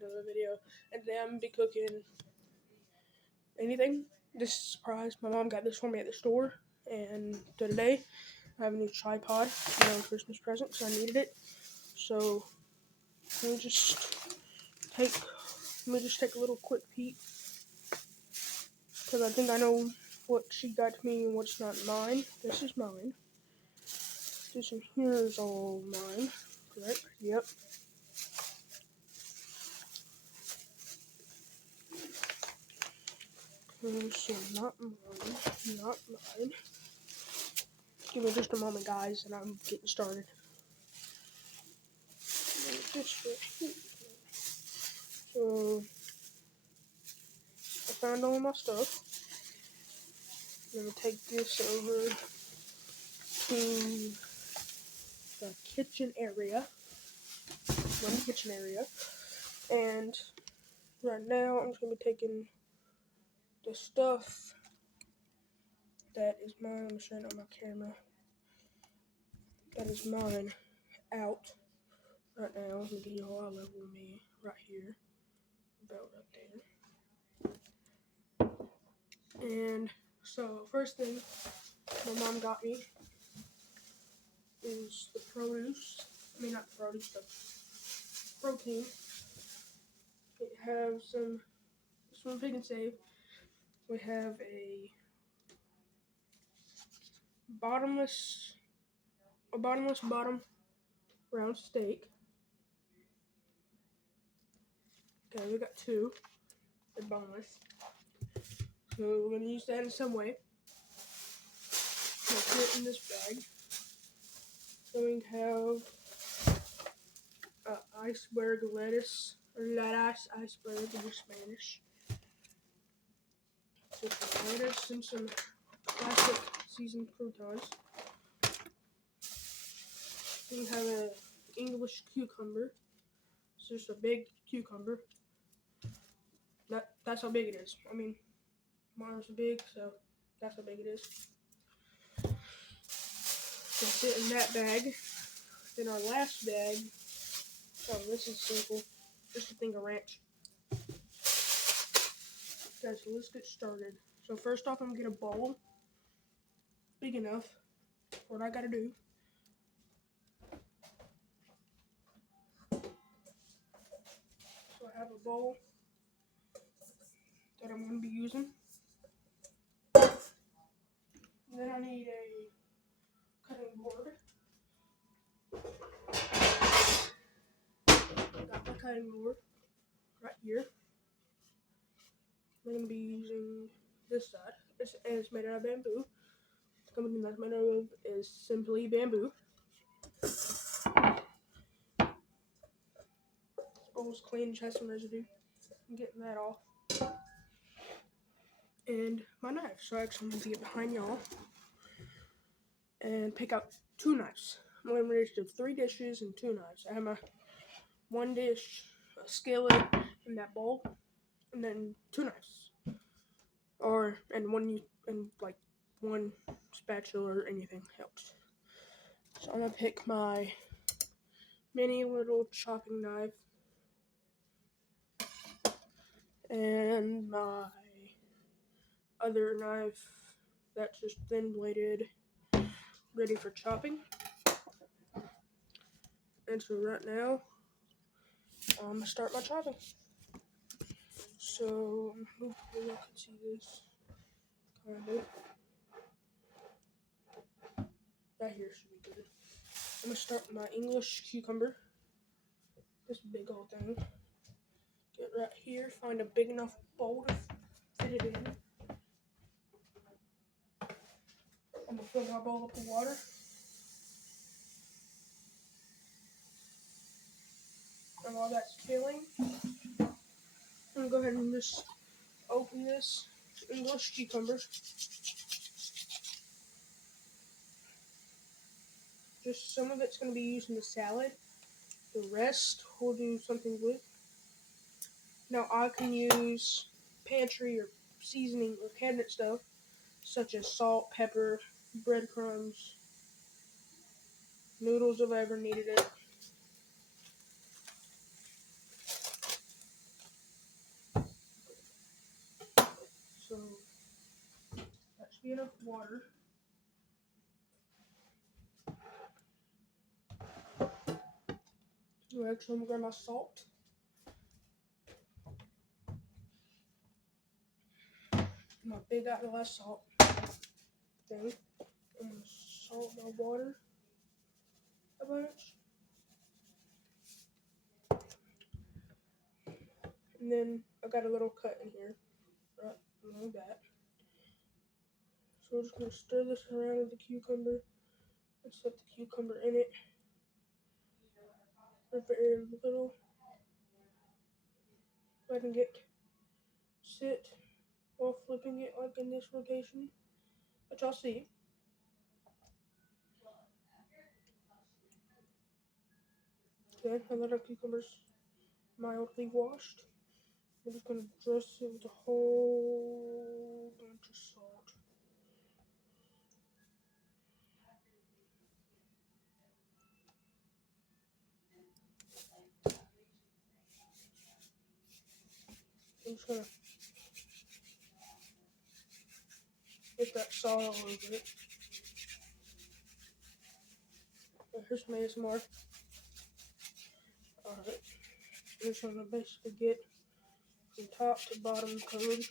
to another video. And today I'm going to be cooking anything. This is a surprise. My mom got this for me at the store. And today I have a new tripod for my own Christmas present because I needed it. So let me just take a little quick peek, because I think I know what she got me and what's not mine. This is mine. This in here is all mine. Correct? Yep. So not mine. Give me just a moment, guys, and I'm getting started. So I found all my stuff. I'm gonna take this over to the kitchen area. And right now I'm just gonna be taking the stuff that is mine. I'm showing on my camera. That is mine out right now. Let me get you all level with me right here. About right there. And so first thing my mom got me is the produce. I mean, not the produce, the protein. It has some Pick and Save. We have a bottomless bottom round steak. Okay, we got two. They're boneless. So we're gonna use that in some way. Let's put it in this bag. Then we have iceberg lettuce, or iceberg in Spanish. So some lettuce and some classic seasoned croutons. Then we have an English cucumber. It's just a big cucumber. That's how big it is. I mean, mine's big, so that's how big it is. That's it in that bag. Then our last bag, this is simple, just a thing of ranch. Okay, so let's get started. So first off, I'm gonna get a bowl big enough for what I gotta do. So I have a bowl that I'm gonna be using. Then I need a cutting board. Got my cutting board right here. We're gonna be using this side. It's made out of bamboo. The company that's made out of is Simply Bamboo. This bowl's clean, just has some residue. I'm getting that off. And my knife. So actually I'm gonna get behind y'all and pick out two knives. I'm gonna do 3 dishes and 2 knives. I have my 1 dish, a skillet, and that bowl, and then 2 knives. One spatula or anything helps. So I'm gonna pick my mini little chopping knife and my other knife that's just thin bladed, ready for chopping. And so right now, I'm gonna start my chopping. So hopefully y'all can see this. Kind of. That here should be good. I'm gonna start with my English cucumber. This big old thing. Get right here. Find a big enough bowl to fit it in. I'm gonna fill my bowl up with water. And while that's filling, I'm gonna go ahead and just open this English cucumber. Just some of it's gonna be used in the salad. The rest we'll do something with. Now I can use pantry or seasoning or cabinet stuff, such as salt, pepper, breadcrumbs, noodles if I ever needed it. be enough water. Actually, I'm gonna grab my salt. My big out of less salt thing. I'm gonna salt my water a bunch. And then I got a little cut in here, right like that. So we're just gonna stir this around with the cucumber and set the cucumber in it for very little. Letting it sit while flipping it like in this rotation, which I'll see. Okay, now that our cucumber's mildly washed, we're just gonna dress it with a whole bunch of salt. I'm just gonna get that salt all over it. Here's some ASMR. Alright, I'm just gonna basically get from top to bottom covered.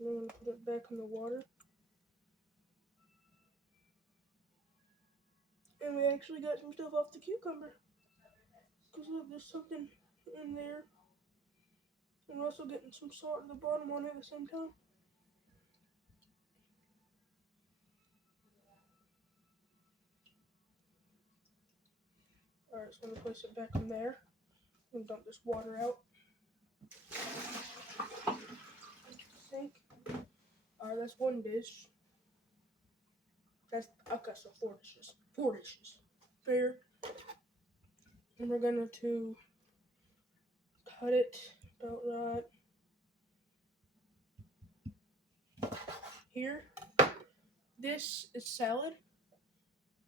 And I'm gonna put it back in the water. And we actually got some stuff off the cucumber. Because look, there's something in there. And we're also getting some salt at the bottom on it at the same time. Alright, so I'm going to place it back in there. And dump this water out. Sink. Alright, that's one dish. That's, okay, so 4 dishes. 4 dishes. Fair. And we're going to cut it about right here. This is salad.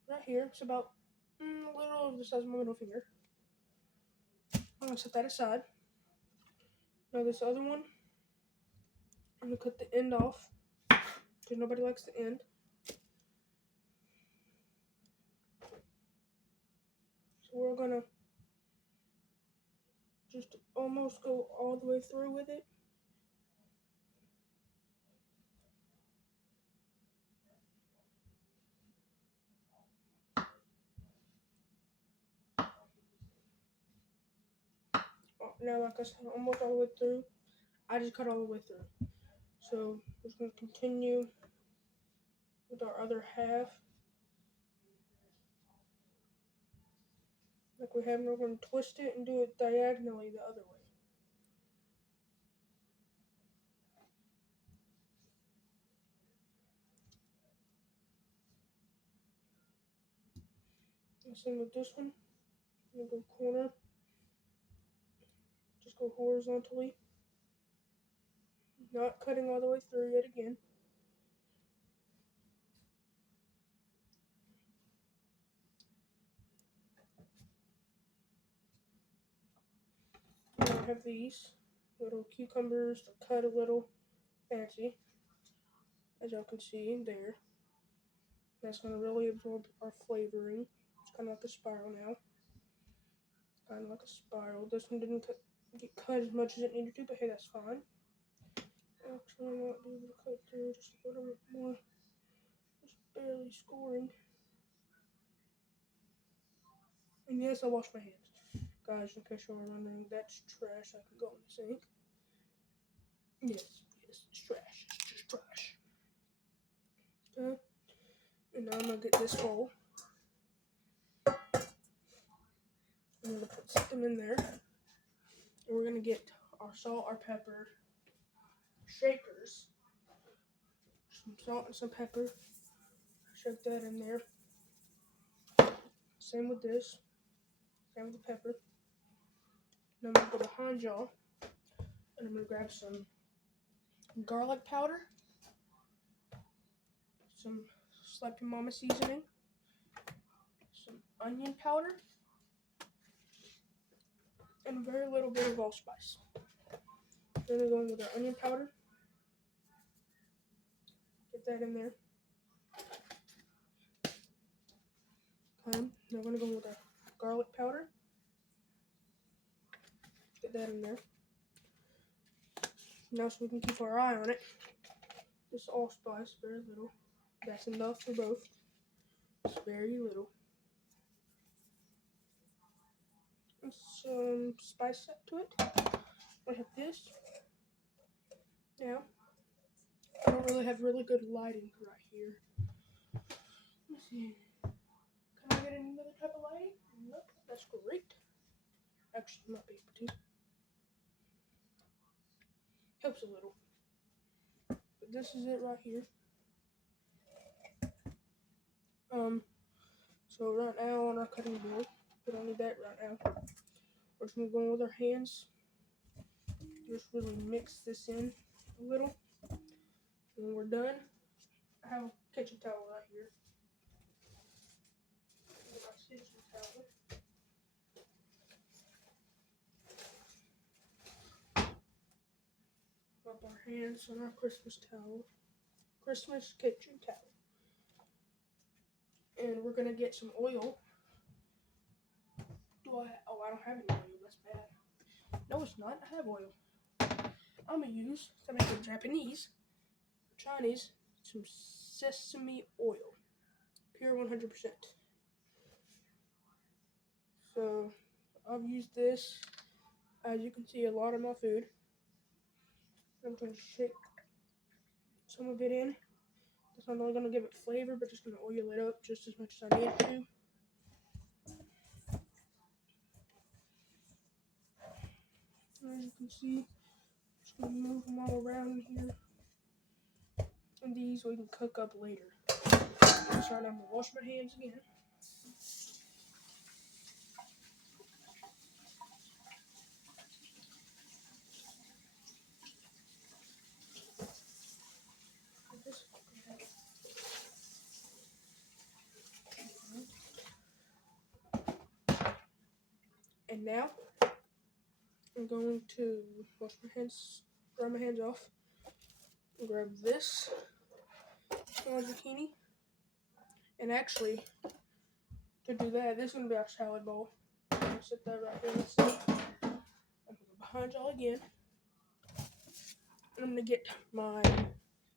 Right here. It's about a little over the size of my middle finger. I'm going to set that aside. Now this other one, I'm going to cut the end off. Because nobody likes the end. So we're going to just almost go all the way through with it. Now, like I said, almost all the way through. I just cut all the way through. So we're just going to continue with our other half. Like we have, we're going to twist it and do it diagonally the other way. And same with this one. I'm going to go corner. Just go horizontally. Not cutting all the way through yet again. And I have these little cucumbers to cut a little fancy, as y'all can see in there. That's going to really absorb our flavoring. It's kind of like a spiral now. Kind of like a spiral. This one didn't get cut as much as it needed to, but hey, that's fine. Actually, I might be able to cut through just a little bit more. Just barely scoring. And yes, I washed my hands. Guys, in case you were wondering, that's trash. I can go in the sink. Yes, it's trash. It's just trash. Okay. And now I'm going to get this bowl. I'm going to put some in there. And we're going to get our salt, our pepper, shakers. Some salt and some pepper. Shake that in there. Same with this. Same with the pepper. Now I'm going to go behind y'all. And I'm going to grab some garlic powder. Some Sleepy Mama seasoning. Some onion powder. and a very little bit of allspice. Then we're going with our onion powder. Get that in there. Okay, now we're going to go with our garlic powder. Get that in there. Now so we can keep our eye on it. Just allspice, very little. That's enough for both. It's very little. And some spice to it. I have this. Now, I don't really have really good lighting right here. Let's see. Can I get another type of lighting? Nope, that's great. Actually, I might be able to. Helps a little. But this is it right here. So right now on our cutting board, we don't need that right now. We're just gonna go in with our hands. Just really mix this in a little. When we're done, I have a kitchen towel right here. My kitchen towel. Rub our hands on our Christmas towel. Christmas kitchen towel. And we're gonna get some oil. Oh, I don't have any oil. That's bad. No, it's not. I have oil. I'm gonna use, to make it Japanese, Chinese, some sesame oil. Pure 100%. So, I've used this, as you can see, a lot of my food. I'm going to shake some of it in. It's not only going to give it flavor, but just going to oil it up just as much as I need to. As you can see, just going to move them all around here. And these we can cook up later. So I'm going to wash my hands again. And now, I'm going to wash my hands, dry my hands off, and grab this small zucchini. And actually, to do that, this is going to be our salad bowl. I'm going to set that right here in the sink. I'm going to go behind y'all again. And I'm going to get my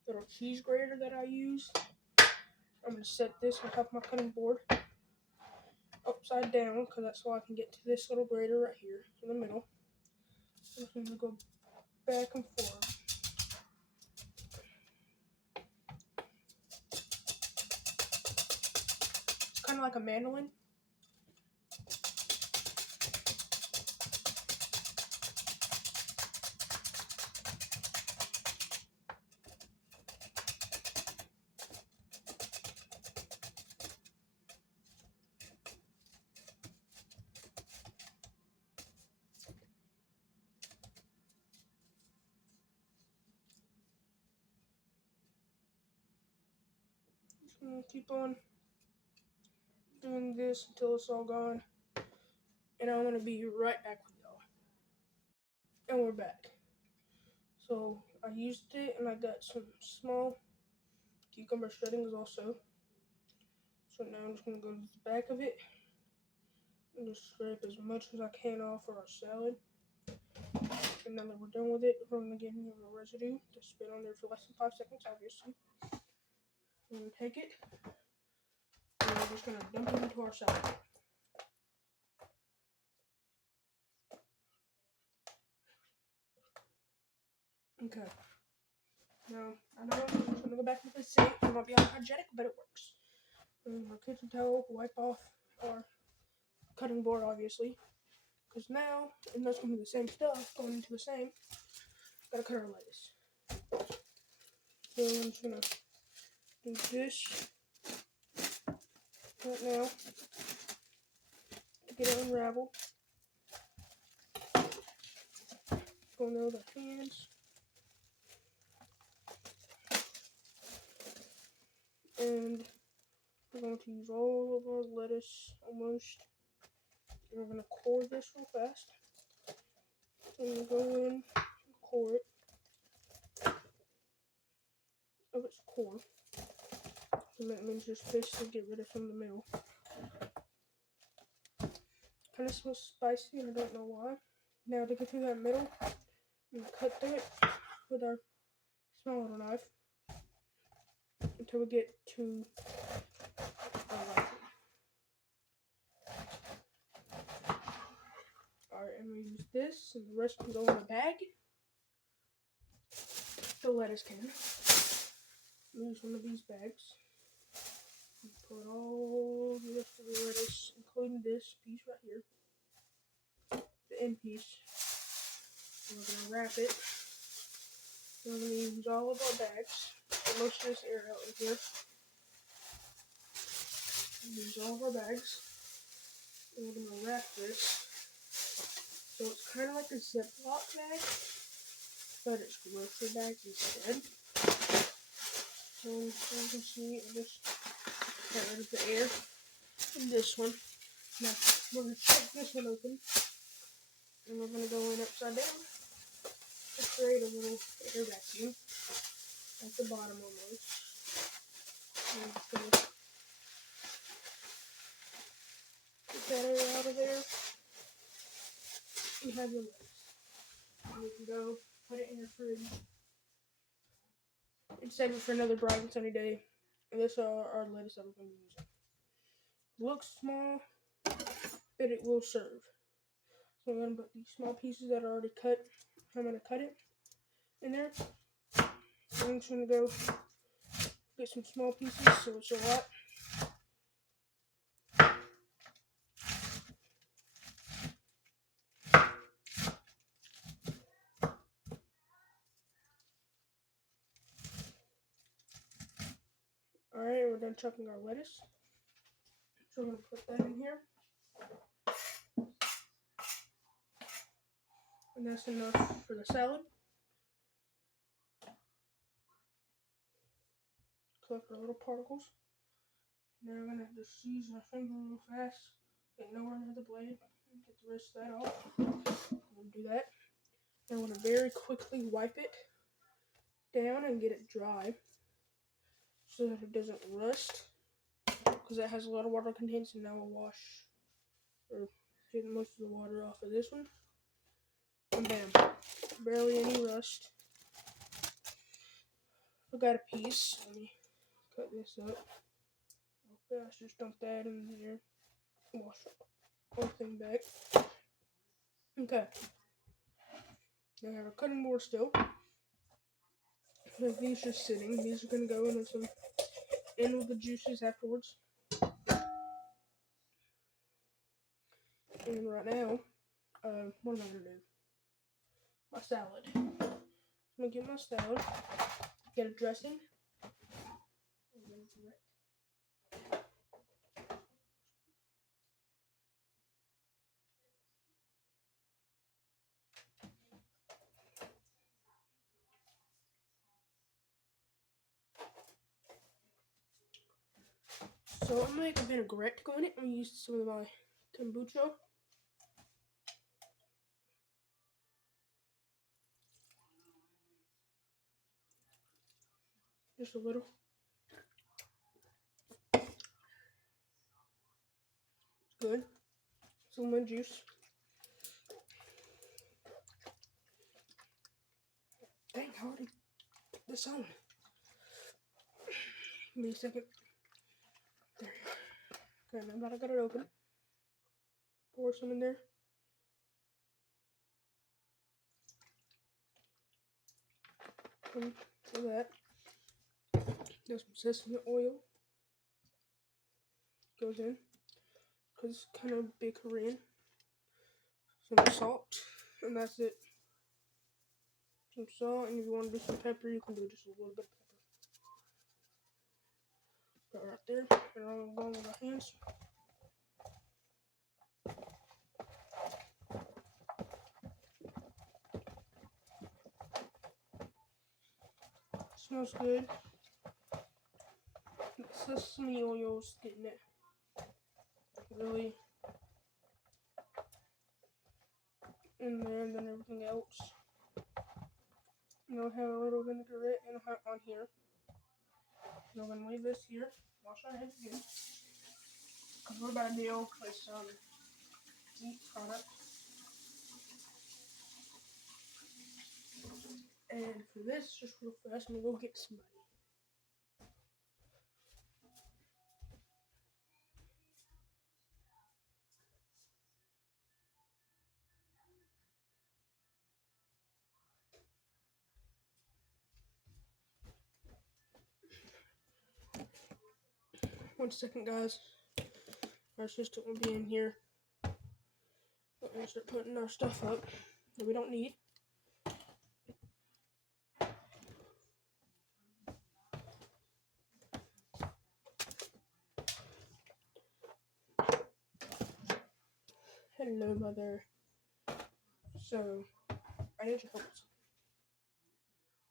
little cheese grater that I use. I'm going to set this on top of my cutting board upside down because that's so I can get to this little grater right here in the middle. I'm just going to go back and forth. It's kind of like a mandolin. Just going to keep on doing this until it's all gone. And I'm going to be right back with y'all. And we're back. So I used it and I got some small cucumber shreddings also. So now I'm just going to go to the back of it and just scrape as much as I can off for our salad. And now that we're done with it, we're going to get any of the residue that's been on there for less than 5 seconds, obviously. We're going to take it and we're just going to dump it into our salad. Okay. Now, I know I'm just going to go back into the sink. It might be unhygienic, but it works. My kitchen towel, wipe off our cutting board, obviously. Because now, and that's going to be the same stuff going into the same, gotta cut our lettuce. So I'm just going to do this right now to get it unraveled. Going there with our hands. And we're going to use all of our lettuce almost. And we're going to core this real fast. And go in and core it of its core. And that means just basically get rid of some of the middle. Kind of smells spicy, and I don't know why. Now to get through that middle, I'm gonna cut through it with our small little knife until we get to our light. Alright, I'm gonna use this, and the rest can go in a bag. The lettuce can. Use one of these bags. And put all the rest of the lettuce, including this piece right here, the end piece. And we're gonna wrap it. And we're gonna use all of our bags. Get most of this air out of here. Use all of our bags. And we're gonna wrap this. So it's kind of like a Ziploc bag, but it's grocery bags instead. So as you can see, I just got rid of the air in this one. Now we're gonna check this one open, and we're gonna go in upside down to create a little air vacuum at the bottom almost. And I'm just gonna get that air out of there. You have your lettuce. And you can go put it in your fridge and save it for another bright and sunny day. And this is our lettuce that we're going to be using. Looks small, but it will serve. So I'm going to put these small pieces that are already cut. I'm going to cut it in there. I'm just going to go get some small pieces so it's a lot. Alright, we're done chopping our lettuce. So I'm going to put that in here. And that's enough for the salad. Collect our little particles. Now I'm going to just use my finger real fast. Get nowhere near the blade. Get the rest of that off. I'm going to do that. I want to very quickly wipe it down and get it dry so that it doesn't rust, because it has a lot of water contains, and now we'll wash or get most of the water off of this one. And bam, barely any rust. Forgot a piece. Let me cut this up real fast. Just dump that in there. Wash the whole thing back. Okay. Now I have a cutting board still. These just sitting. These are going to go in with the juices afterwards. And right now, what am I going to do? My salad. I'm going to get my salad. Get a dressing. So I'm gonna make a vinaigrette to go in it. I'm gonna use some of my kombucha. Just a little. Good. Some lemon juice. Dang, I already put this on. Give me a second. There you go. Okay, now that I got it open, pour some in there. For that, there's some sesame oil. Goes in, because it's kind of big Korean. Some salt, and that's it. Some salt, and if you want to do some pepper, you can do just a little bit of pepper. Got right there, and I'm going with our hands. Smells good. The sesame oil's getting it really in there, and then everything else. You'll have a little vinaigrette on here. So I'm gonna leave this here. Wash our hands again, because we're about to deal with some meat product. And for this, just real fast, I'm gonna go get somebody. One second, guys. Our assistant will be in here. We're gonna start putting our stuff up that we don't need. Hello, Mother. So, I need your help.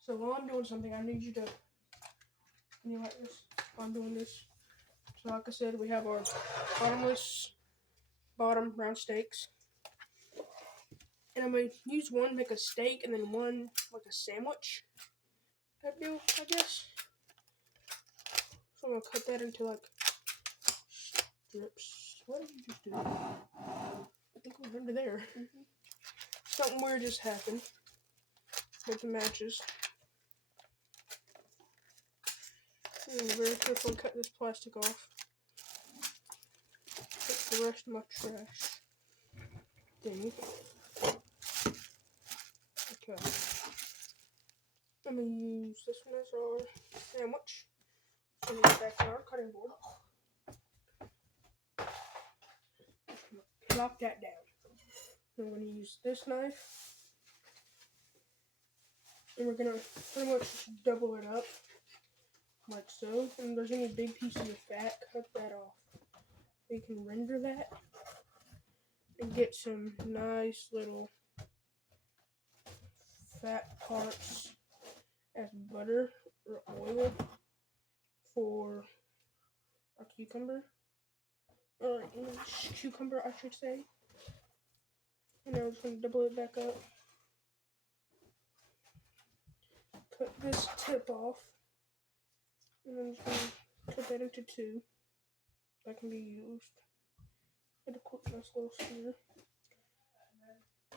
So while I'm doing something, I need you to, can you like this? While I'm doing this. So like I said, we have our bottomless bottom round steaks. And I'm going to use one make a steak and then one like a sandwich type deal, I guess. So I'm going to cut that into like strips. What did you just do? I think we're under there. Something weird just happened with the matches. I'm very carefully cut this plastic off. Take the rest of my trash thing. Okay. I'm going to use this one as our sandwich. So we get back to our cutting board. Knock that down. I'm going to use this knife. And we're going to pretty much double it up. Like so. And if there's any big pieces of fat, cut that off. We can render that. And get some nice little fat parts as butter or oil for a cucumber. Or English cucumber, I should say. And now we're just going to double it back up. Cut this tip off. And I'm just going to cut that into two. That can be used. And a quick nice little spear.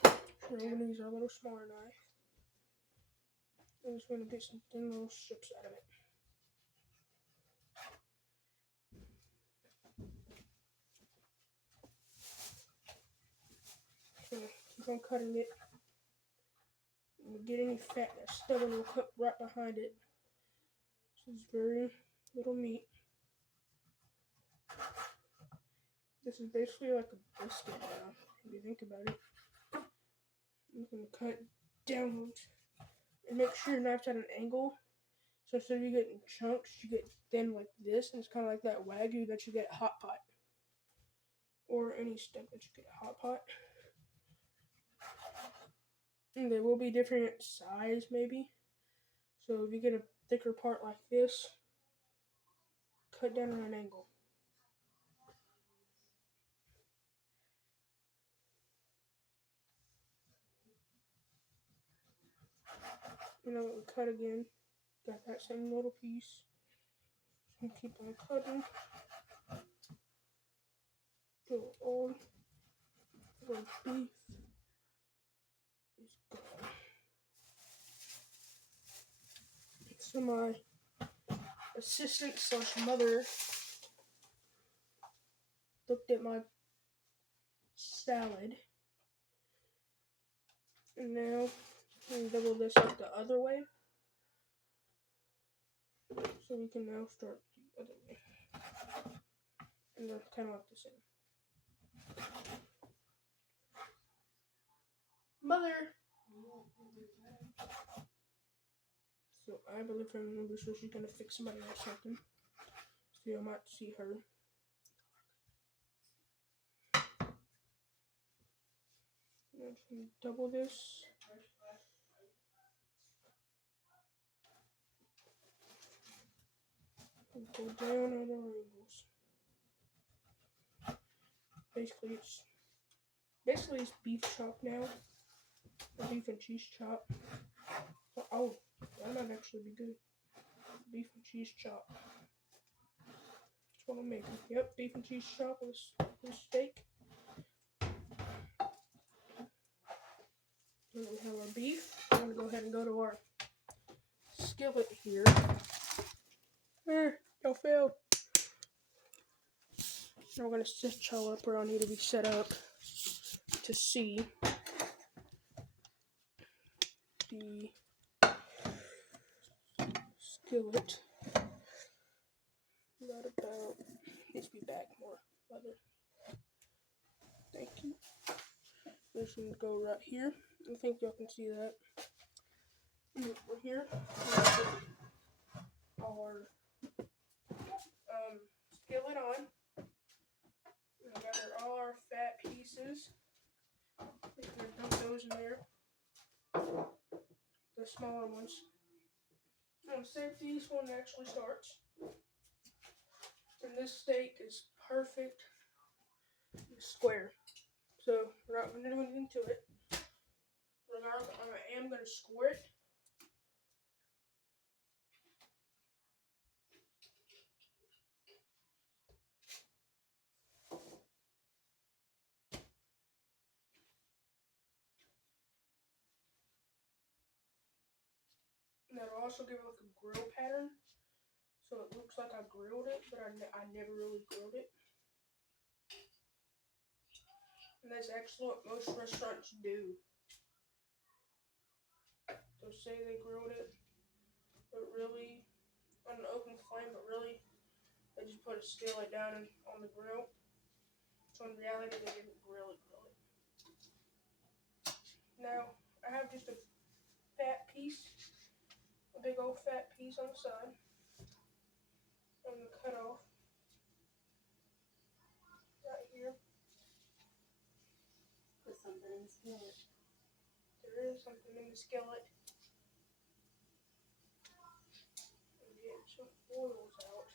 So I'm going to use our little smaller knife. I'm just going to get some thin little strips out of it. So keep on cutting it. And we get any fat that's stubborn, we'll cut right behind it. This is very little meat. This is basically like a biscuit now, if you think about it. I'm going to cut downward and make sure your knife's at an angle. So instead of you getting chunks, you get thin like this, and it's kind of like that Wagyu that you get at Hot Pot. Or any steak that you get at Hot Pot. And they will be different size, maybe. So if you get a thicker part like this, cut down on an angle. And then we cut again. Got that same little piece. And keep on cutting. Go on. The beef is gone. So my assistant / mother looked at my salad. And now I'm going to double this up the other way. So we can now start the other way. And they're kind of like the same. Mother! So I have a little family member, so she's going to fix somebody or something. So I might see her. And I'm just going to double this. And go down at our angles. Basically it's beef chop now. A beef and cheese chop. Oh, that might actually be good. Beef and cheese chop. That's what I'm making. Yep, beef and cheese chop with steak. And we have our beef. I'm gonna go ahead and go to our skillet here. Y'all failed. Now we're gonna set y'all up where I need to be set up to see the skillet. Right about, needs to be back more. Leather. Thank you. This one go right here. I think y'all can see that. We're here. Our skillet on. We gather all our fat pieces. We're gonna dump those in there. The smaller ones. See if this one actually starts. And this steak is perfect square. So we're not going to do anything to it. Regardless, I am going to score it. And that'll also give it like a grill pattern. So it looks like I grilled it, but I never really grilled it. And that's actually what most restaurants do. They'll say they grilled it, but really, on an open flame, but really, they just put a skillet down on the grill. So in reality, they didn't grill it. Now, I have just a fat piece, a big old fat piece on the side. I'm going to cut off right here. Put something in the skillet. There is something in the skillet. And get some oils out.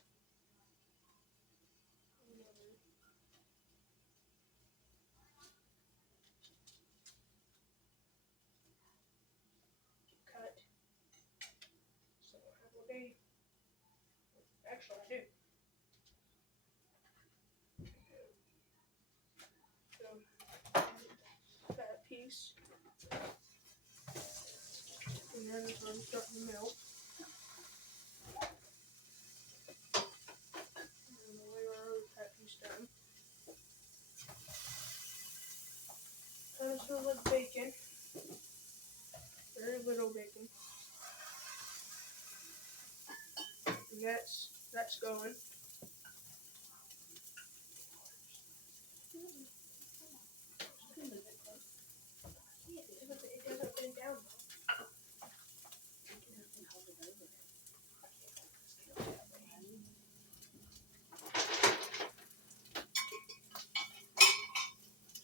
Cut. So I have a day. Actually, I do. So that piece. And then it's going to start to melt. And we'll lay our other fat piece down. Kind of smells like bacon. Very little bacon. And that's going. It doesn't bend down though.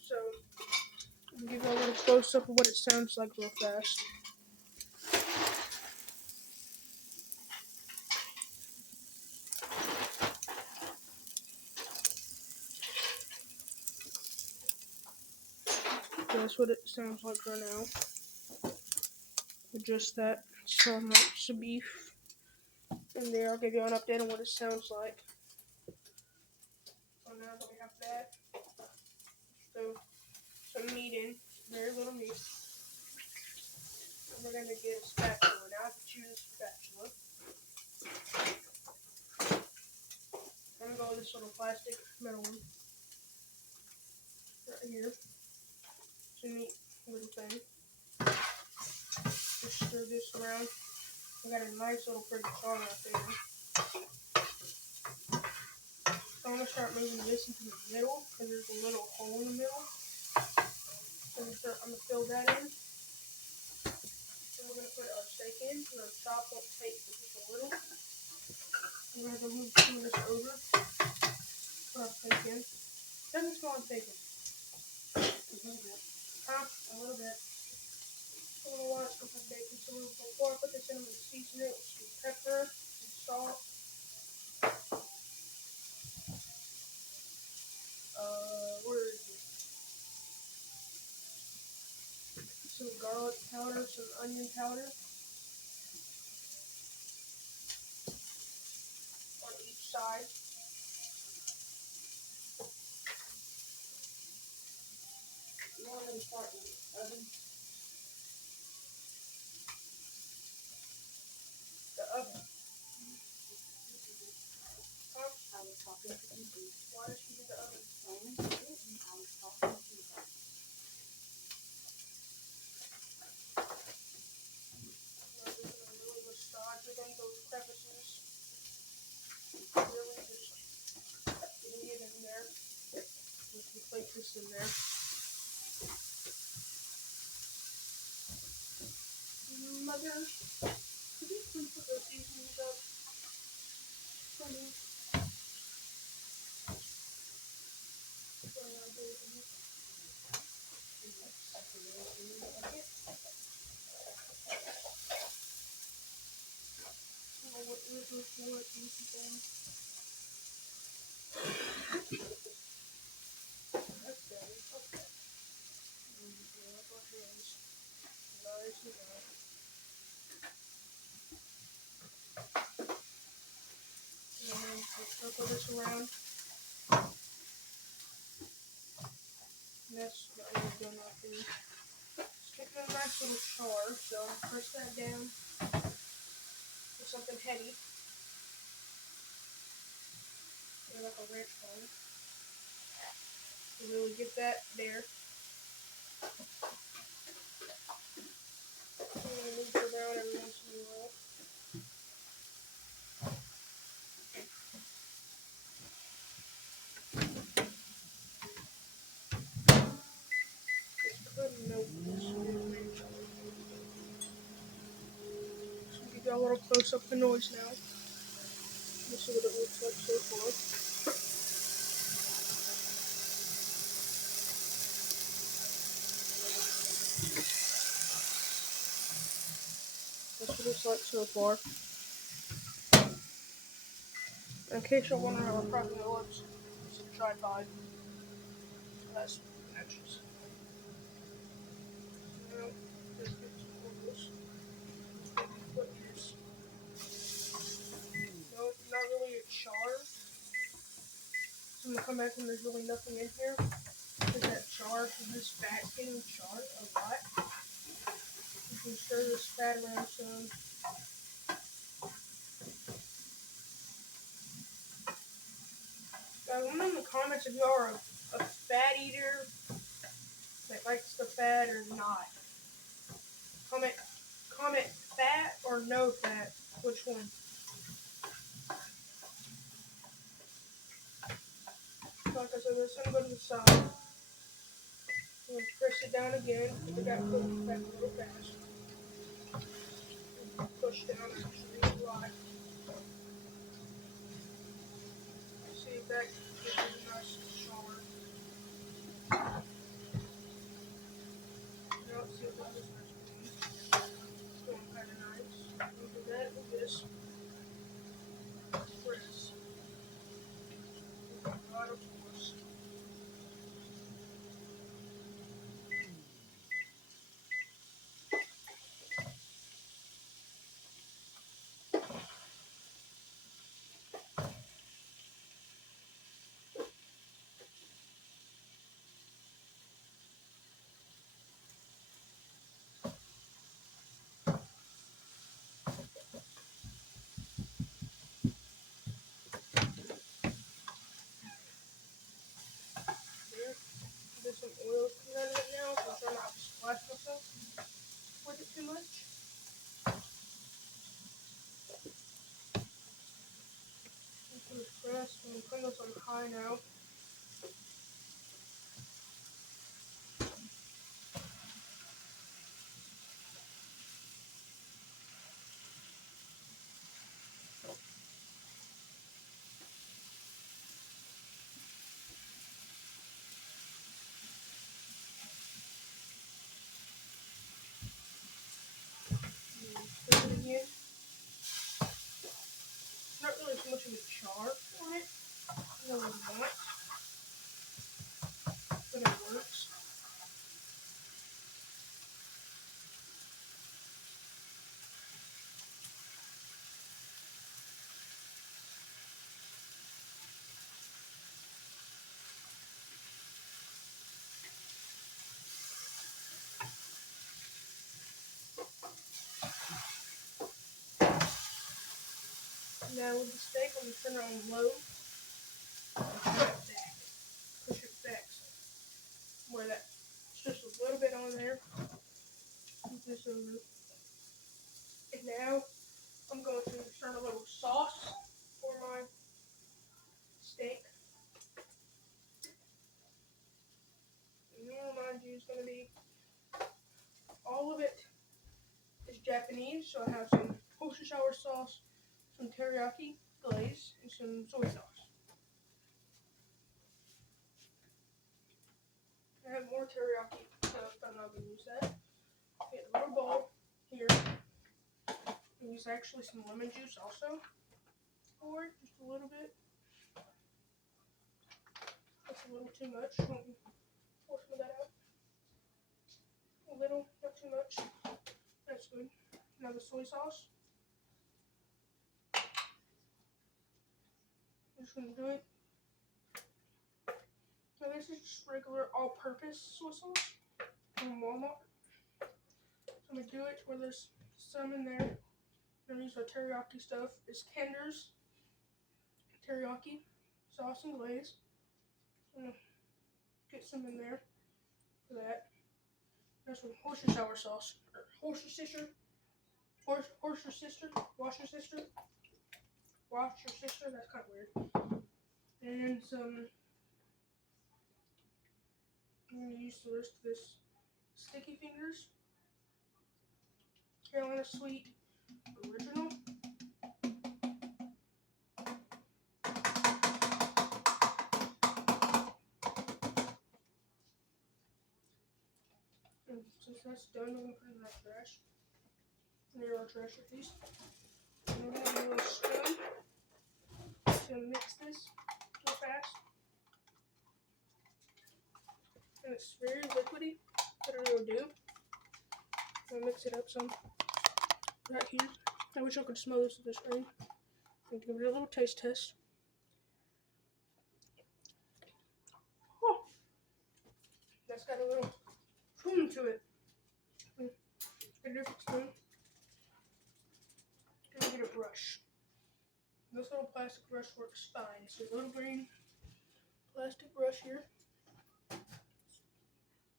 So, I'm going to give you a little close up of what it sounds like real fast. That's what it sounds like right now. With just that, some beef. And there, I'll give you an update on what it sounds like. So now that we have that, so some meat in, very little meat. And we're going to get a spatula. Now I have to choose a spatula. I'm going to go with this little plastic metal one. Right here. It's a neat little thing. Just stir this around. We got a nice little pretty char right there. So I'm going to start moving this into the middle because there's a little hole in the middle. So I'm going to fill that in. And we're going to put our steak in. We're going to chop up steak just a little. We're going to move some of this over. Put our steak in. Doesn't smell like bacon. A little bit. A little bit. I don't want to put bacon. So before I put this in, I'm going to season it with some pepper, some salt. Where is it? Some garlic. powder, some onion powder on each side. You want me to start in the oven? The oven. Huh? I was talking to you. Why did she do the oven? I was talking to you. Now we're gonna really massage it in those crevices. Really just getting it in there. We can place this in there. Mother, could you please put the seasonings up for me? That's better. Okay. Up our hands. Nice and loud. And then circle this around. And that's what I'm done up here. It's getting a nice little char, so press that down with something heavy. Like a ranch bone. To really get that there. I'm going to move it around every once in a while. Just could melt this ranch bone. So give you a little close up the noise now. Let's see what it looks like so far. That's what it's like so far. In case you're wondering how we're prepping it looks, it's a tripod. That's connections. Now, just get some oils. Put this. No, not really a char. So I'm gonna come back when there's really nothing in here. Because that char, this fat getting charred a lot. You can stir this fat around some. Guys, let me know in the comments if y'all are a fat eater that likes the fat or not. Comment fat or no fat. Which one? Like I said, this one go to the side. I'm going to press it down again. I got to put it back a little fast. Push down actually a lot. See if that gives it a nice char. Now let's see if that is nice. It's going kind of nice. We'll do that with this. Press. A lot of force. There's some oil coming out of it now, so I'm trying not to splash myself with it too much. I'm going to press. I'm going to put this on high now. Put it again. Not really too much of a char on it. No, it's not. But it works. Now with the steak, I'm going to turn it on low and push it back. So where that, just a little bit on there. Move this over. And now I'm going to start a little sauce for my steak. And mind you, it's going to be, all of it is Japanese, so I have some Worcestershire sauce, some teriyaki glaze, and some soy sauce. I have more teriyaki stuff, but I'm not going to use that. Get a little bowl here. Use actually some lemon juice also for it, just a little bit. That's a little too much. Pour some of that out. A little, not too much. That's good. Now the soy sauce. I'm just going to do it. Now this is just regular all-purpose soy sauce from Walmart. So I'm going to do it where there's some in there. I'm going to use my teriyaki stuff. It's Kinder's teriyaki sauce and glaze. I'm going to get some in there for that. There's some Worcestershire sauce, or Worcestershire, that's kind of weird. And some, I'm going to use the rest of this Sticky Fingers Carolina Sweet Original. And since that's done, I'm going to put it in our trash. Near our trash at least. And we're going to get a little spoon to mix this real fast. And it's very liquidy, but it'll do. I'll mix it up some right here. I wish I could smell this with the screen. And give it a little taste test. Oh, that's got a little cream to it. A different spoon. Gonna get a brush. This little plastic brush works fine. So a little green plastic brush here.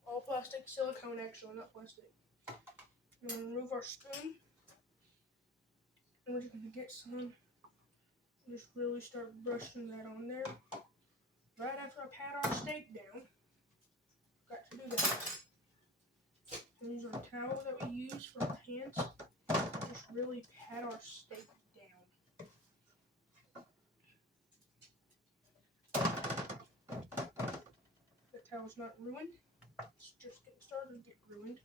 All plastic, silicone actually, not plastic. I'm gonna remove our spoon. And we're just gonna get some. Just really start brushing that on there. Right after I pat our steak down. Got to do that. And use our towel that we use for our hands. Just really pat our steak down. The towel's not ruined. It's just getting started to get ruined.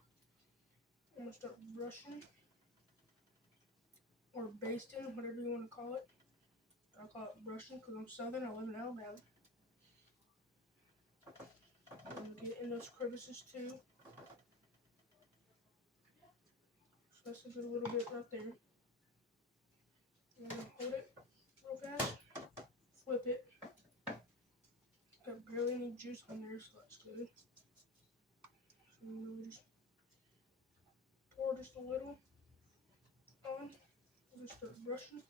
I'm gonna start brushing or basting, whatever you want to call it. I'll call it brushing because I'm southern. I live in Alabama. I'm gonna get in those crevices too. So that's a good little bit right there. I'm gonna hold it real fast, flip it. Got barely any juice on there, so that's good. So I'm gonna just pour just a little on. I'm gonna start brushing.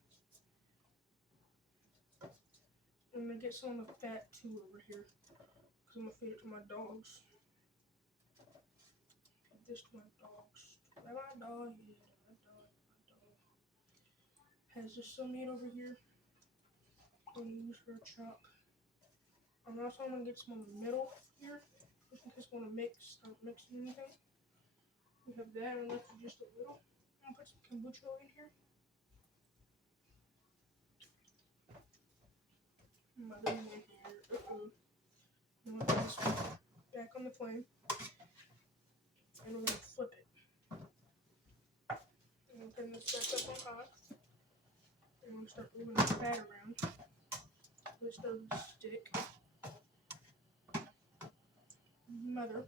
I'm gonna get some of the fat too over here, because I'm gonna feed it to my dogs. Feed this to my dogs. My dog, yeah, my dog. Has just some meat over here. I'm gonna use for a chop. I'm also gonna get some on the middle here, just in case I wanna start mixing anything. We have that, and left just a little. I'm gonna put some kombucha in here. Mother in here. I'm gonna put this back on the flame, and we're gonna flip it. I'm gonna turn this back up on hot. And I'm gonna start moving the fat around. This doesn't stick. Mother.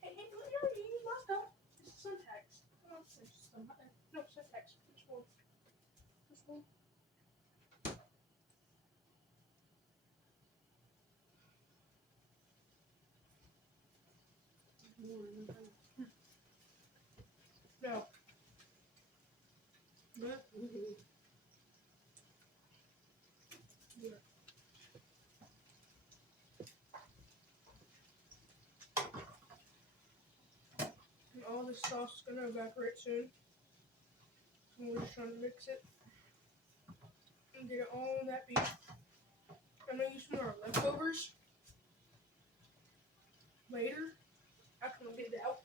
Hey, you already used my stuff. This is Syntax. Come on, there's some right there. No, Syntax. This one. This one. Now, Yeah. And all this sauce is gonna evaporate soon. So we're just trying to mix it and get it all in that beef. I'm gonna use some of our leftovers later after we get it out.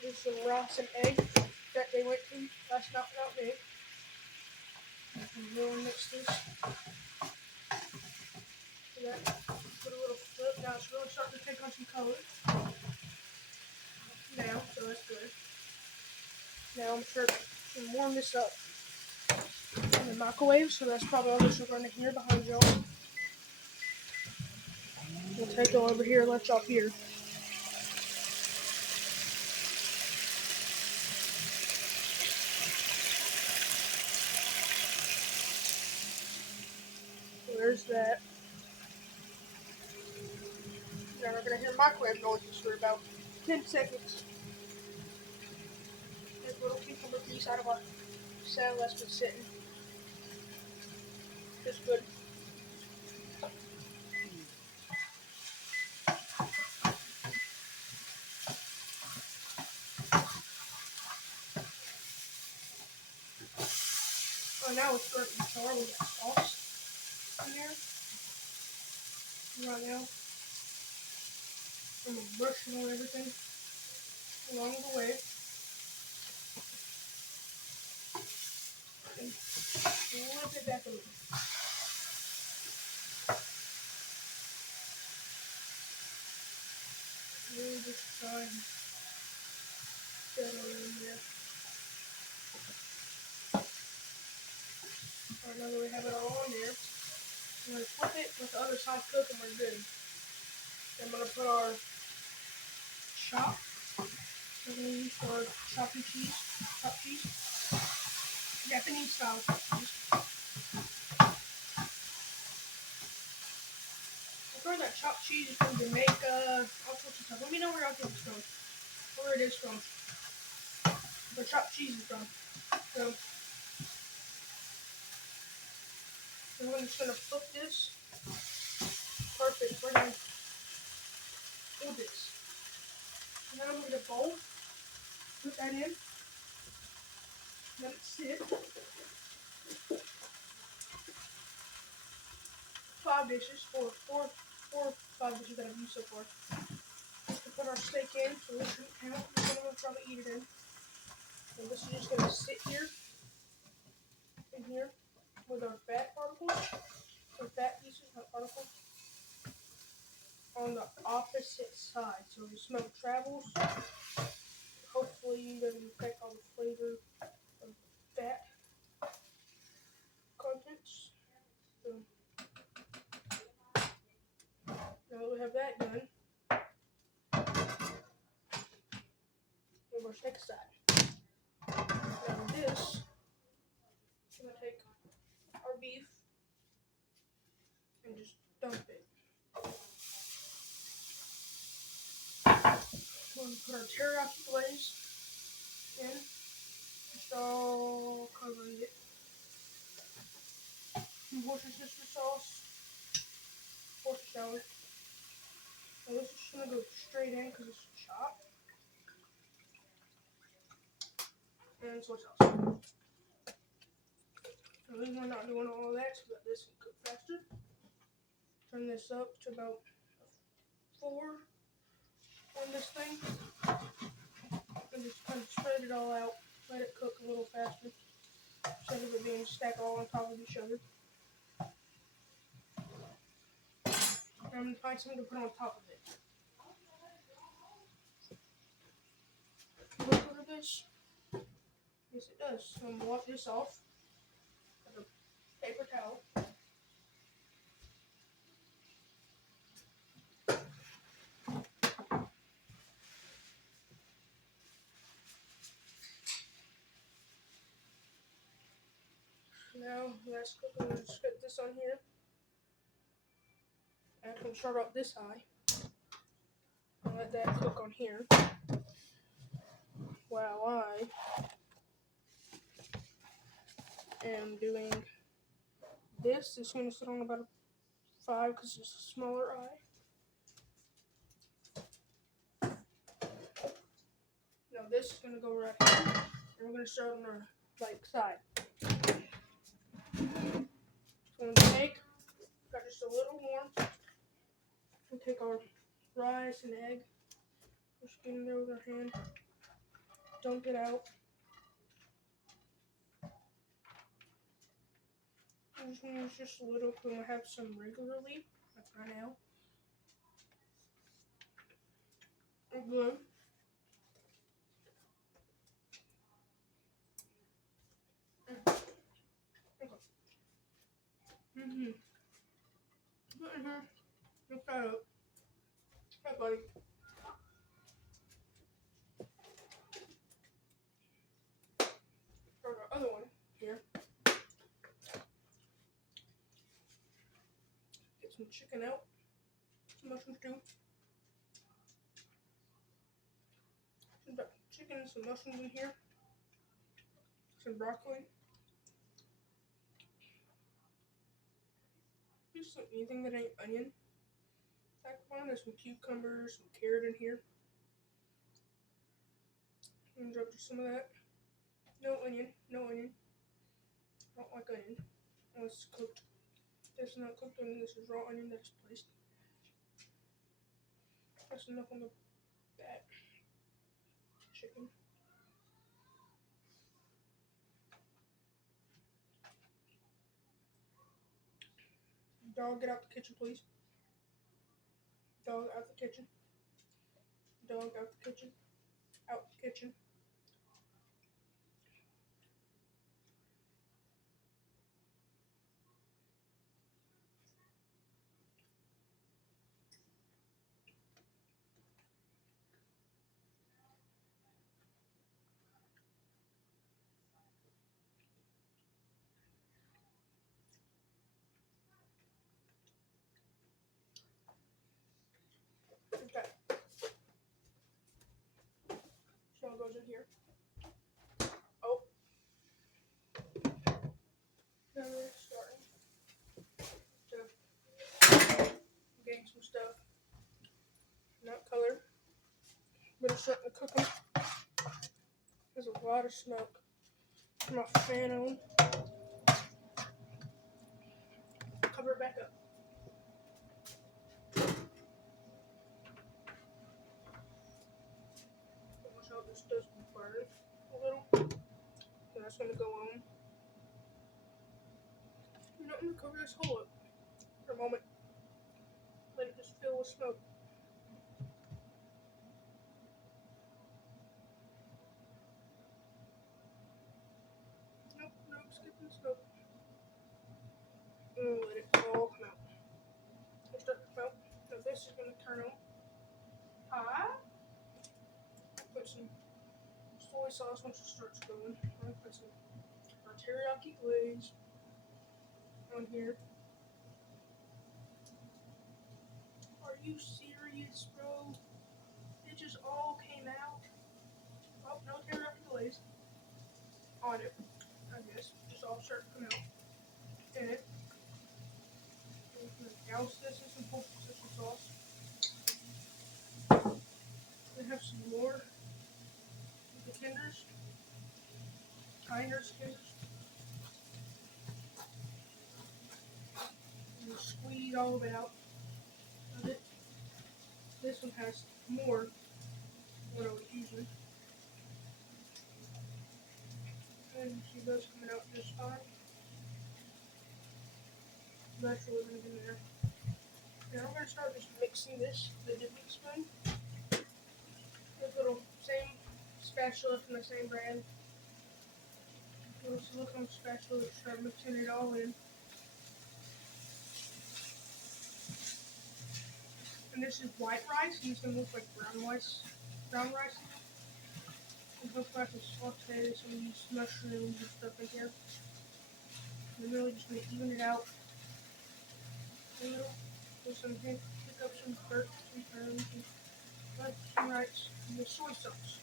Here's some rice and egg that they went to last night without me. And we'll mix this. So that put a little flip. Now it's really starting to take on some color. Now, so that's good. Now I'm sure to warm this up in the microwave, so that's probably all this you're going to hear behind y'all. We'll take it over here and let y'all hear. So there's that. Now we're going to hear microwave noises for about 10 seconds. There's a little cucumber piece out of our salad that's been sitting. It's good. Oh, now it's starting to char with that sauce in there. Right now, I'm brushing on everything along the way. And flip it back over. Really just try and settle in there. Alright, now that we have it all on there, I'm going to flip it with the other side cook and we're good. Then I'm going to put our chop. We're going to use for our chopped cheese. Japanese style chopped cheese. I've heard that chopped cheese is from Jamaica, all sorts of stuff. Let me know where y'all think it's from. Where it is from. Where chopped cheese is from. So we're just going to flip this. Perfect. We're going to hold this. And then I'm going to get a bowl. Put that in. Let it sit. 5 dishes, four, 5 dishes that I've used so far. Just to put our steak in, so this shouldn't count. We're going to probably eat it in. And this is just going to sit here, in here, with our fat particles, or fat pieces, not particles, on the opposite side. So the smoke travels. Hopefully, it doesn't affect all the flavor of fat contents. So, now that we have that done, we're going to take aside. Now this, I'm going to take our beef and just dump it. We're going to put our teriyaki glaze in, just all covering it. Some Worcestershire sauce, Worcestershire. Now this is just going to go straight in because it's chopped. And soy sauce. The reason we're not doing all of that is so that this can cook faster. Turn this up to about 4 on this thing. And just kind of spread it all out. Let it cook a little faster. Instead of it being stacked all on top of each other. And I'm going to find something to put on top of it. does. Yes, it does. So I'm gonna wipe this off with a paper towel. Now let's cook. I'm gonna put this on here. I can start up this eye and let that cook on here while I am doing this. It's going to sit on about a 5 because it's a smaller eye. Now this is going to go right here, and we're going to start on our side. It's going to take, got just a little warm. We'll take our rice and egg, just get in there with our hand, dunk it out. I'm just going to use just a little because I have some regularly, like right now. Good. Mm-hmm. Get in here. Look that up. Hey, buddy. Start our other one here. Get some chicken out. Some mushroom stew. Some chicken and some mushrooms in here. Some broccoli. Just anything that ain't onion. There's some cucumbers, some carrot in here. I'm gonna drop just some of that. No onion, no onion. I don't like onion unless it's cooked. This is not cooked onion, this is raw onion that is placed. That's enough on that chicken. Dog, get out the kitchen, please. Dog, out the kitchen. Dog, out the kitchen. Out the kitchen. Okay. So it goes in here. Oh. Now we're starting to getting some stuff. Not color. But it's starting to cook them. There's a lot of smoke. Turn my fan on. Cover it back up. Watch how this does burn a little. And that's going to go on. You know, I'm going to cover this hole up for a moment. Let it just fill with smoke. Nope, skipping smoke. And let it all come out. It'll start to come out. Now this is going to turn on high. Put some soy sauce once it starts going. I'm going to put some teriyaki glaze on here. Are you serious, bro? It just all came out. Oh, no teriyaki glaze on it. I guess just all start to come out in it. I'm gonna douse this in some Worcestershire sauce. We have some more of the tenders, Kinder's tenders. And squeeze all of it out of it. This one has more than what I was using. And she does coming out just fine. That's really going to get in there. Now I'm going to start just mixing this, the dipping spoon. This little same spatula from the same brand. Little silicone spatula, start mixing it all in. And this is white rice, and it's gonna look like brown rice. It looks like a saute some of these mushrooms and stuff in here. I'm really just gonna even it out a little. With some pick up some dirt, some ferns, and left some rice, and the soy sauce.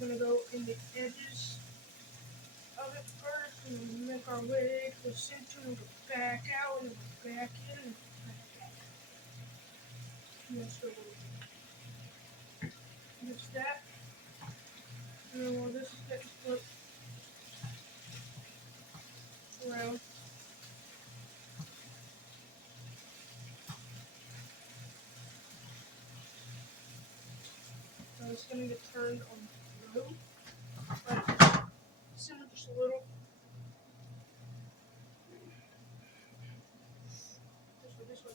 I'm gonna go in the edges of it first, and then make our way to the center, and go back out, and go back in, and back out. And that's what we'll do. Mix that. And then while this is getting flipped around, it's going to get turned on low. Right. Simmer just a little. This way.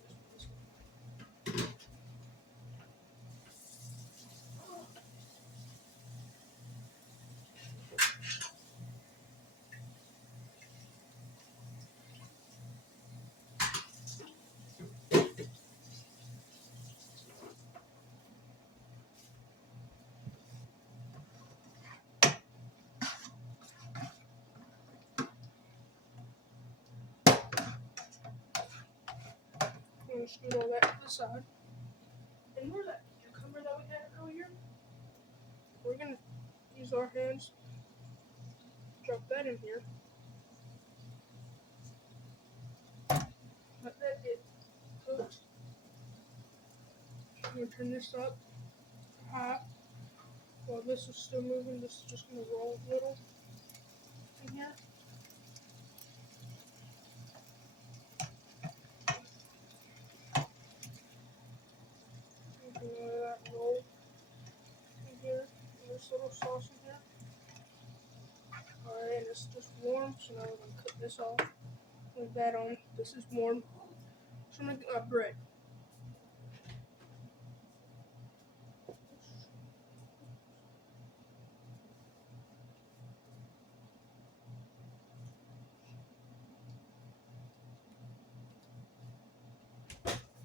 I'm going to scoot all that to the side. And where's that cucumber that we had earlier? We're going to use our hands, drop that in here. Let that get cooked. I'm going to turn this up high. While this is still moving, this is just going to roll a little in here. Let that roll in here, in this little sauce in here. Alright, and it's just warm, so now we're going to cut this off. Leave that on. This is warm. So I'm going to get my bread.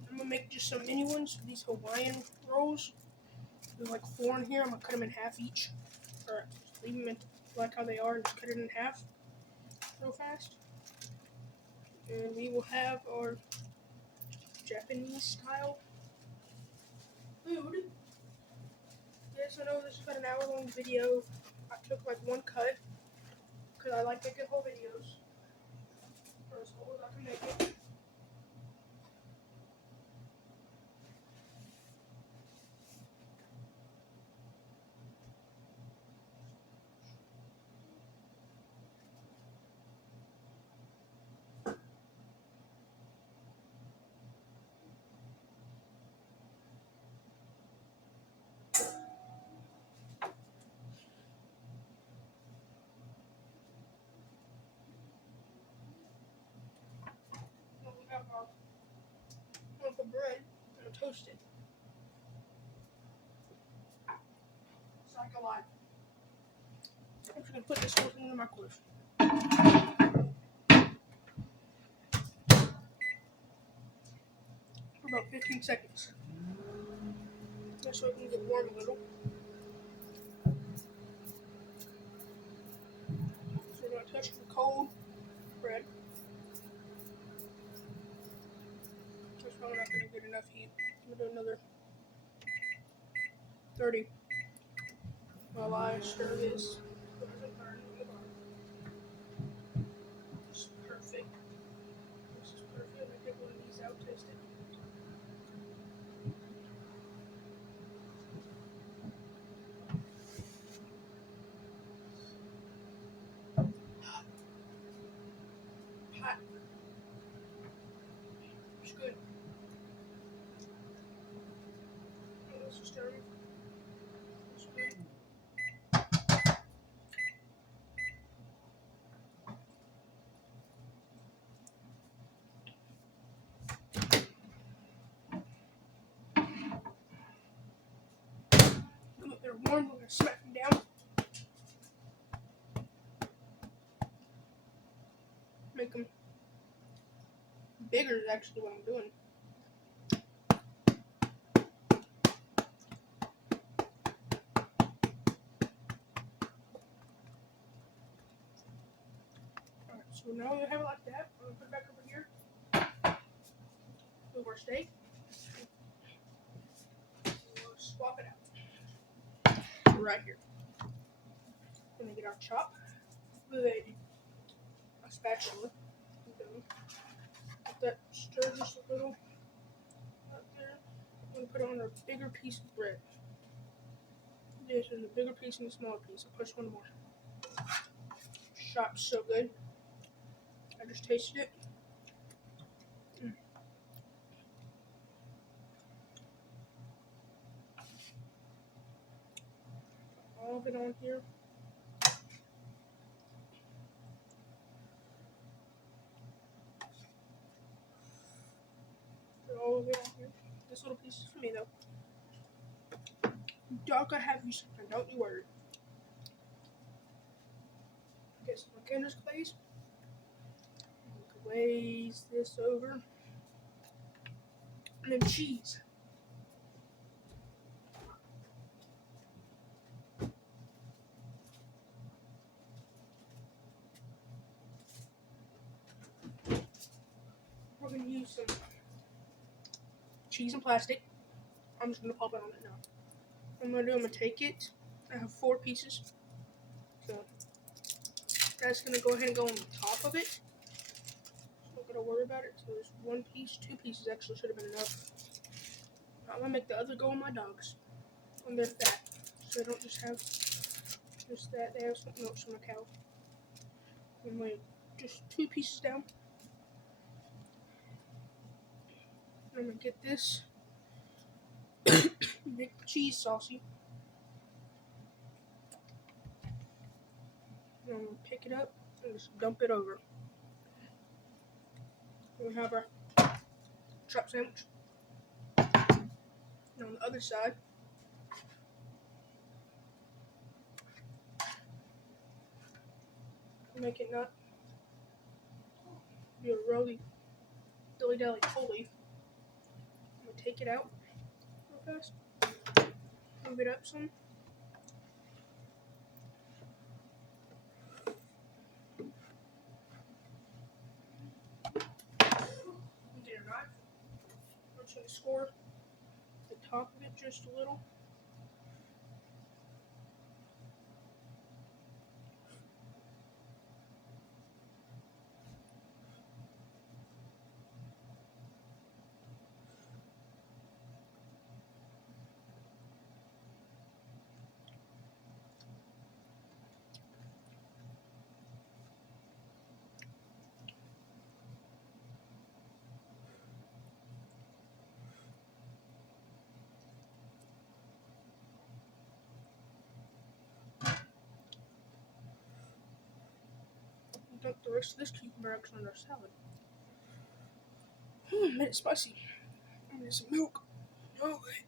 I'm going to make just some mini ones, these Hawaiian rolls. There's like 4 in here. I'm going to cut them in half each. Or leave them in like how they are and just cut it in half real fast. And we will have our Japanese style food. Yes, I know this is about an hour long video. I took like one cut because I like making whole videos. Or as whole as I can make it. Then we have our lump of bread and toast it. It's like a lot. I'm just going to put this whole thing in the microwave. For about 15 seconds. Just so it can get warm a little. So we're going to touch the cold bread. That's probably not going to get enough heat. I'm going to do another 30 while I stir this. This is perfect. This is perfect. I'm going to take one of these out, taste it. Hot. It's good. This is stirring. It's good. Come up there warm. We're going to smack them bigger is actually what I'm doing. Alright, so now we have it like that. I'm gonna put it back over here. Move our steak. We'll swap it out. Right here. Gonna get our chop with a spatula. Let that stir just a little up there. I'm gonna put it on a bigger piece of bread. This is a bigger piece and a smaller piece. I'll push one more. Shop's so good. I just tasted it. All of it on here. Put all of it on here. This little piece is for me though. Dog, I have you something. Don't you worry. Get some McKenna's glaze. Glaze this over. And then cheese. We're gonna use some cheese and plastic. I'm just gonna pop it on it now. What I'm gonna take it. I have 4 pieces. So that's gonna go ahead and go on the top of it. Not gonna worry about it. So there's 1 piece, 2 pieces actually should have been enough. I'm gonna make the other go on my dogs. On their fat. So they don't just have just that, they have something else from a cow. I'm gonna just 2 pieces down. I'm gonna get this big cheese saucy. And I'm gonna pick it up and just dump it over. We have our chop sandwich. And on the other side, make it not be a roly dilly dally holy. I'm gonna take it out real fast. Move it up some. Get a knife. I'm just gonna score the top of it just a little. Dump the rest of this cucumber actually on our salad. Made it spicy. I need some milk. Oh, wait.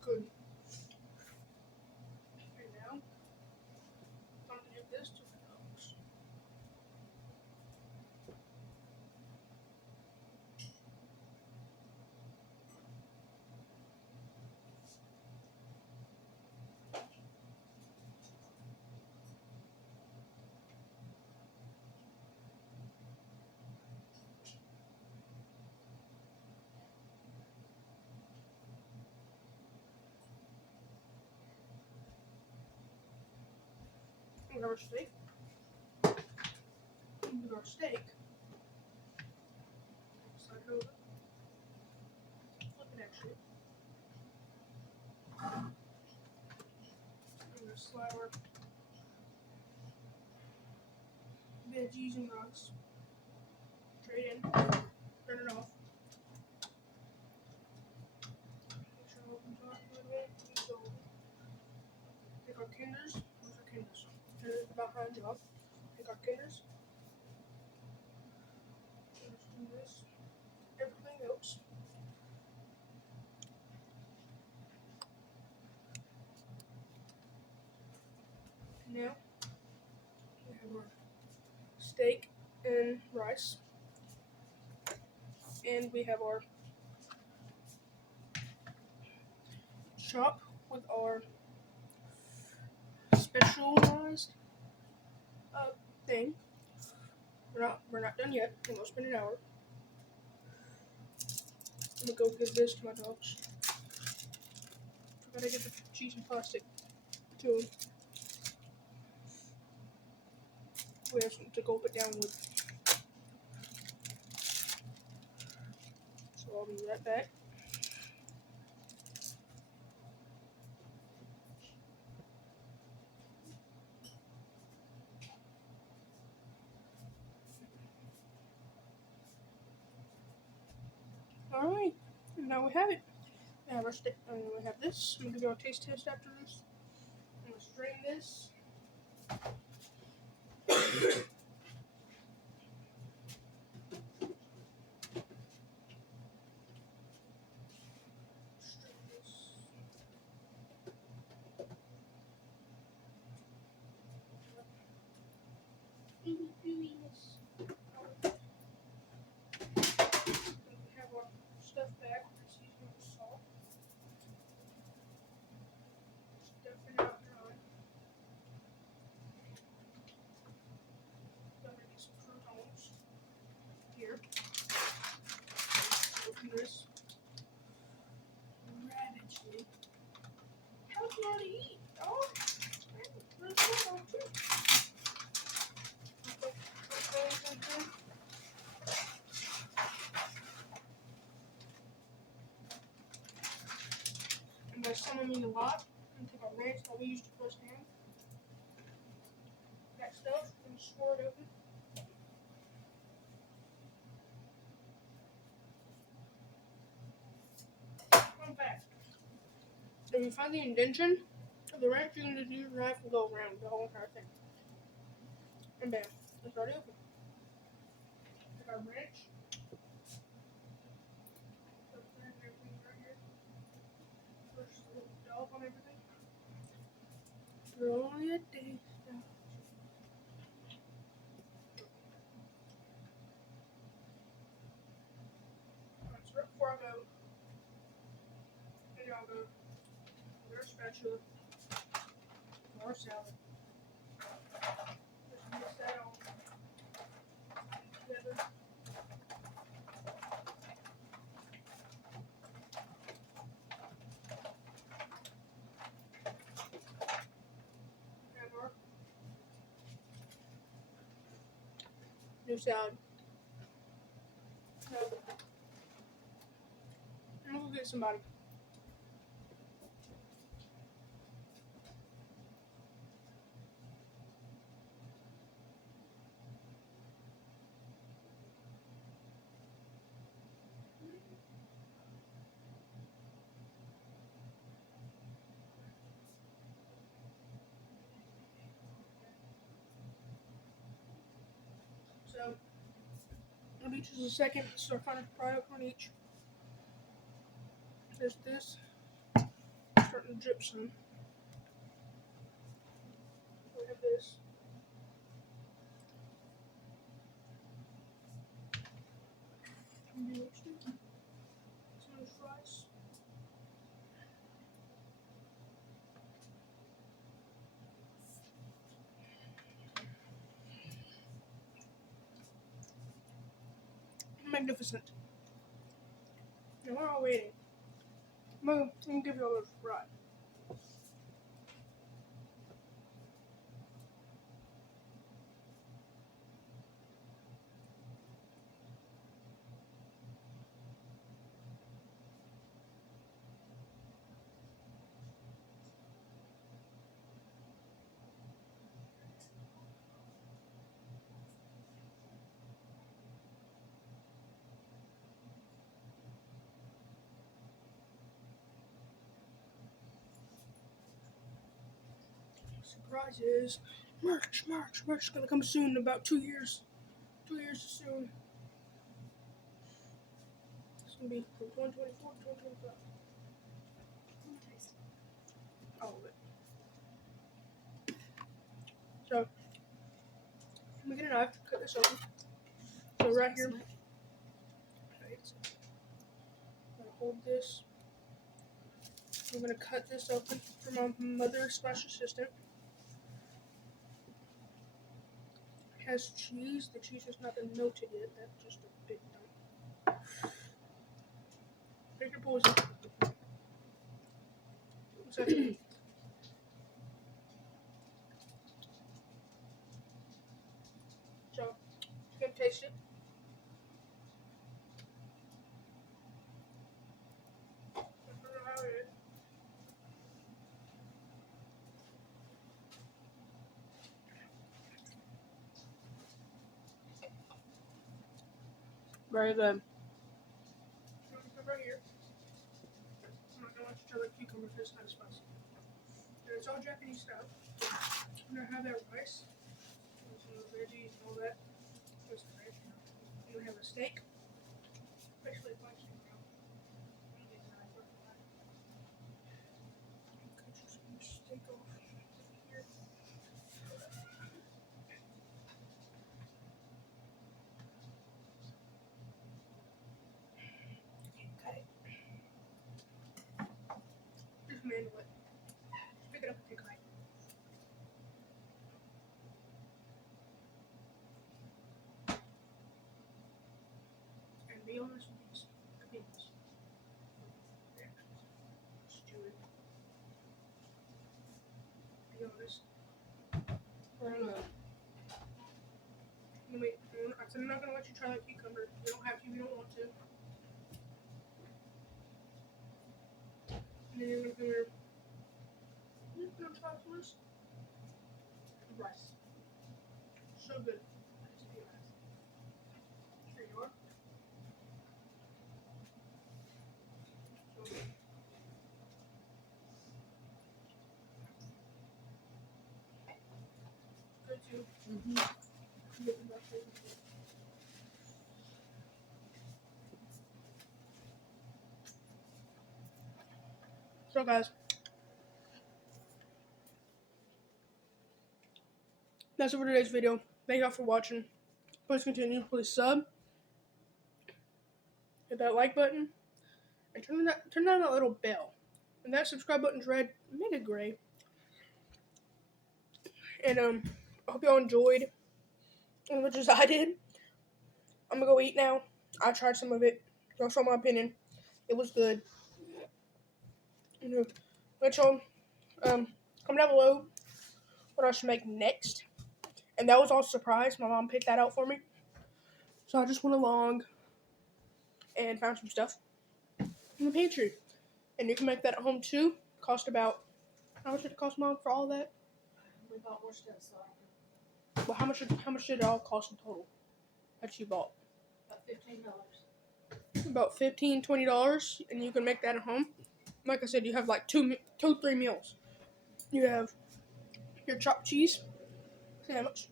Good. And now, I'm going to give this to the dogs. And our steak. And our steak. Slide it over. Flip it actually. I'm going to slide our veggies and rice straight in. Turn it off. Kinders. Those are Kinders. They're behind y'all. Take our Kinders. Let's do this. Everything else. Now we have our steak and rice. And we have our chop with our specialized thing. We're not done yet. We're gonna spend an hour. I'm gonna go give this to my dogs. Forgot to get the cheese and plastic to them. We have something to gulp it down with. So I'll be right back. Alright, and now we have it. We have our steak, and we have this. I'm gonna give you a taste test after this. I'm gonna strain this. Strain this. Then we have our stuff back. Seasoning with salt. Stuff it out dry. Then we get some croutons here. Open this. Ravagely. How do you want to eat? Oh, there's one too. And by some I mean a lot. I'm gonna take our ranch that we used to roast ham. That stuff and swirl it open. Fun fact. If you find the indentation of the ranch, you can just use your knife and go around the whole entire thing. And bam, it's already open. Take our ranch. Put everything right here. First little dog on everything. Throw only a taste. Alright, so right before I go, and y'all go, with our spatula, our salad. Just mix that all together. Have our new salad. So, I'm gonna go get somebody. So, I'll be just a second. So I found a product on each. There's this. Starting to drip some. We have this. Some of the fries. Magnificent. Now we're all waiting. I'm gonna give you all those fries. surprise is merch is gonna come soon in about 2 years. 2 years soon. It's gonna be from 2024 to 2025. All of it. So, let me get a knife, cut this open. So right here, right, I'm gonna hold this. I'm gonna cut this open for my mother/assistant. It has cheese. The cheese has not been melted yet. That's just a big dump. Pick your poison. What's that? So, you can taste it. Very good. Right here. I'm not gonna let you try the cucumber because it's kind of spicy. And it's all Japanese style. I'm gonna have that rice, and some of the veggies and all that. What's the rice? I'm gonna have a steak. Especially if I steak now. Cut you some steak off here. Cut it. Just mangle it. Just pick it up and take a bite. And be honest with these opinions. Stew it. Be honest. Wait, I said I'm not gonna let you try that cucumber. You don't have to. You don't want to. And then you're gonna come here. You're gonna try this. Rice. So good. Here you are. So good. Good too. So guys, that's it for today's video. Thank y'all for watching. Please continue. Please sub. Hit that like button. And turn on that little bell. And that subscribe button's red, make it gray. And I hope y'all enjoyed as much as I did. I'm gonna go eat now. I tried some of it. Y'all saw my opinion. It was good. Let y'all comment down below what I should make next. And that was all a surprise. My mom picked that out for me. So I just went along and found some stuff in the pantry. And you can make that at home too. Cost about, how much did it cost, Mom, for all of that? We bought more stuff, so Well, how much did it all cost in total that you bought? about $15. About $15, $20, and you can make that at home. Like I said, you have like 3 meals. You have your chopped cheese sandwich,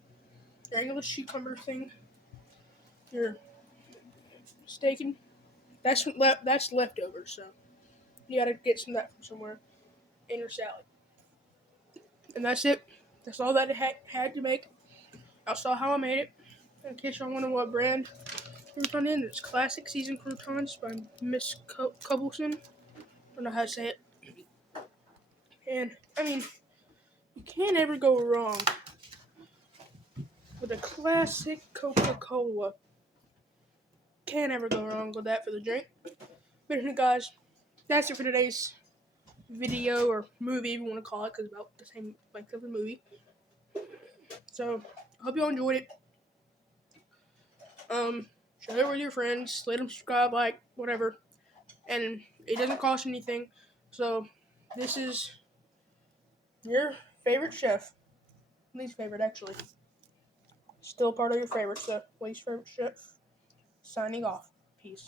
your English cucumber thing, your steak, and that's leftover, so you gotta get some of that from somewhere, and your salad. And that's it. That's all that it had to make. I saw how I made it. In case y'all wonder what brand crouton in, it's Classic Seasoned Croutons by Miss Cobbleson. I don't know how to say it. And, I mean, you can't ever go wrong with a classic Coca-Cola. Can't ever go wrong with that for the drink. But anyway, guys, that's it for today's video or movie, if you want to call it, because it's about the same length of the movie. So, I hope y'all enjoyed it. Share it with your friends. Let them subscribe, like, whatever. And it doesn't cost anything. So, this is your favorite chef. Least favorite, actually. Still part of your favorites, so least favorite chef. Signing off. Peace.